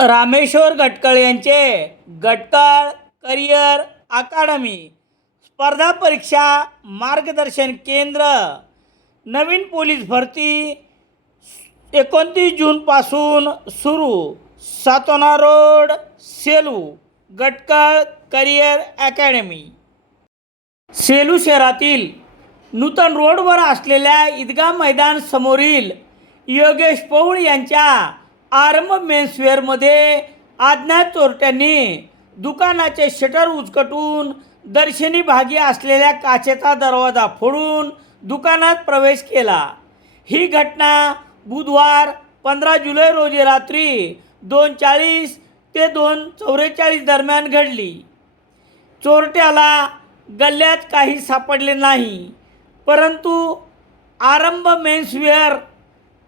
रामेश्वर गटकळ यांचे गटकळ करिअर अकादमी स्पर्धा परीक्षा मार्गदर्शन केंद्र नवीन पोलीस भरती 29 जूनपासून सुरू. Satona road, Selu. Gatkal career academy. Selu शहरातील नूतन रोडवर असलेल्या ईदगाह मैदान समोरील योगेश पौळ यांच्या आरंभ मेन्सवेअरमध्ये अज्ञात चोरट्यांनी दुकानाचे शटर उचकटून दर्शनी भागी असलेल्या काचेचा दरवाजा फोडून दुकानात प्रवेश केला. ही घटना बुधवार 15 जुलै रोजी रात्री 2:40 ते 2:44 दरम्यान घडली. चोरट्याला गल्ल्यात काही सापडले नाही, परंतु आरंभ मेन्सवेअर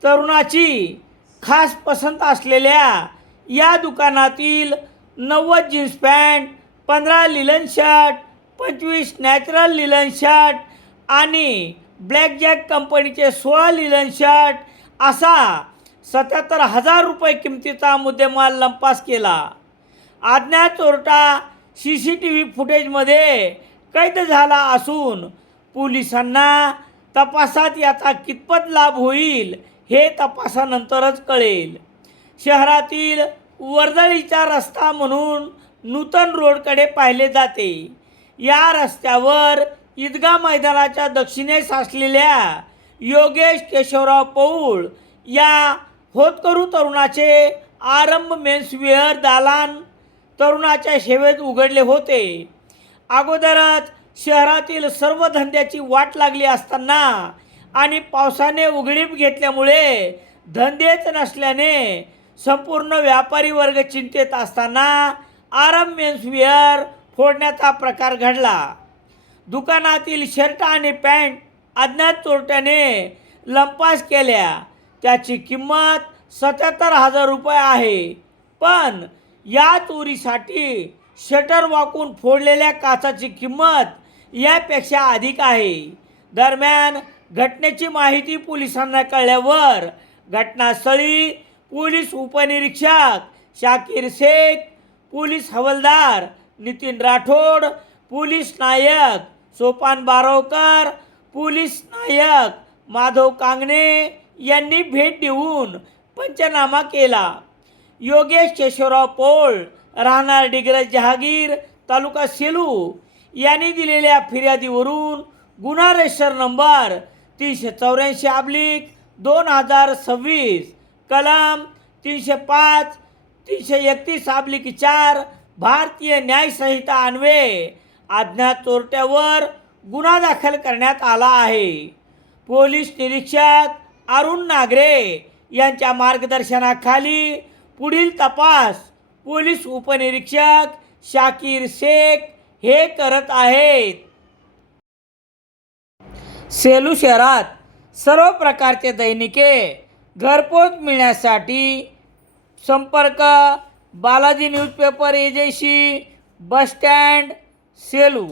तरुणाची खास पसंत असलेल्या या दुकानातील 90 jeans pant, 15 linen shirt, 25 natural linen shirt आणि ब्लॅक जॅक कंपनीचे 16 लिलन शर्ट असा 77,000 रुपये किमतीचा मुद्देमाल लंपास केला. अज्ञात चोरटा CCTV फुटेजमध्ये कैद झाला असून पोलिसांना तपासात याचा कितपत लाभ होईल हे तपासानंतरच कळेल. शहरातील वर्दळीचा रस्ता म्हणून नूतन रोडकडे पाहिले जाते. या रस्त्यावर ईदगाह मैदानाच्या दक्षिणेस असलेल्या योगेश केशवराव पौळ या होतकरू तरुणाचे आरंभ मेन्सवेअर दालन तरुणाच्या सेवेत उघडले होते. अगोदरच शहरातील सर्व धंद्याची वाट लागली असताना आणि पावसाने उघडीप घेतल्यामुळे धंदेच नसल्याने संपूर्ण व्यापारी वर्ग चिंतेत असताना आरंभ मेन्सवेअर फोडण्याचा प्रकार घडला. दुकानातील शर्ट आणि पॅन्ट अज्ञात चोरट्याने लंपास केल्या. त्याची किंमत 77,000 रुपये आहे. पण या चोरीसाठी शटर वाकून फोडलेल्या काचाची किंमत यापेक्षा अधिक आहे. दरम्यान घटनेची माहिती पोलिसांना कळल्यावर घटनास्थळी पोलीस उपनिरीक्षक शाकीर शेख, पोलीस हवालदार नितीन राठोड, पोलीस नायक सोपान बारवकर, पोलीस नायक माधव कांगणे यांनी भेट देऊन पंचनामा केला. योगेश केशवराव पौळ राहणार डिग्रज जहागीर, तालुका सेलू यांनी दिलेल्या फिर्यादीवरून गुन्हा रजिस्टर नंबर 384/2026 कलम 305, 331/4 भारतीय न्याय संहिता अन्वये अज्ञात चोरट्यावर गुन्हा दाखल करण्यात आला आहे. पोलीस निरीक्षक अरुण नागरे यांच्या मार्गदर्शनाखाली पुढील तपास पोलीस उपनिरीक्षक शाकीर शेख हे करत आहेत. सेलू शहरात सर्व प्रकारचे दैनिके घरपोच मिळण्यासाठी संपर्क Balaji newspaper agency, bus stand, Selu.